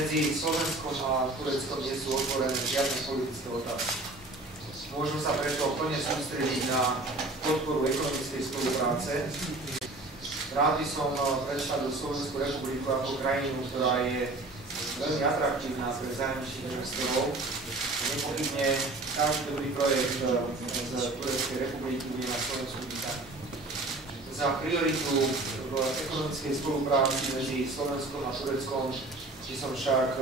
Medzi Slovenskom a Tureckom nie sú otvorené žiadne politické otázky. Môžeme sa preto plne sústrediť na podporu ekonomickej spolupráce. Rád by som predstavil Slovenskú republiku ako krajinu, ktorá je veľmi atraktívna pre zahraničných investorov. Nepochybne každý dobrý projekt z Tureckej republiky bude na Slovensku vítaný. Za prioritu v ekonomickej spolupráci medzi Slovenskom a Tureckom by som však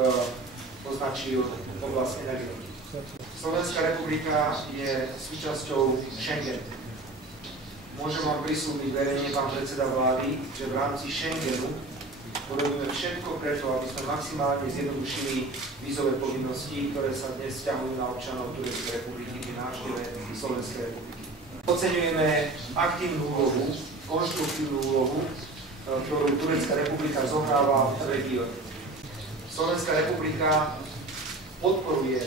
označil oblasť energetiky. Slovenská republika je súčasťou Schengenu. Môžem vám prislúbiť verejne, pán predseda vlády, že v rámci Schengenu urobíme všetko preto, aby sme maximálne zjednodušili vízové povinnosti, ktoré sa dnes vzťahujú na občanov Tureckej republiky pri návšteve Slovenskej republiky. Oceňujeme aktívnu úlohu, konštruktívnu úlohu, ktorú Turecká republika zohráva v regióne. Slovenská republika podporuje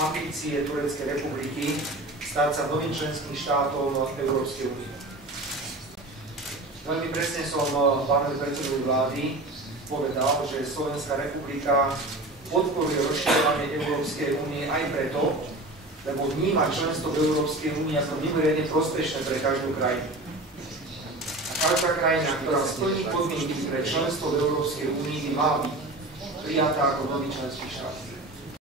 ambície Tureckej republiky stať sa novým členským štátom Európskej únie. Veľmi presne som pánovi predsedovi vlády povedal, že Slovenská republika podporuje rozširovanie Európskej únie aj preto, lebo vníma členstvo v Európskej únie ako mimoriadne prospešné pre každú krajinu. A každá krajina, ktorá splní podmienky pre členstvo v Európskej únii, by mala byť prijatá ako nový členský štát.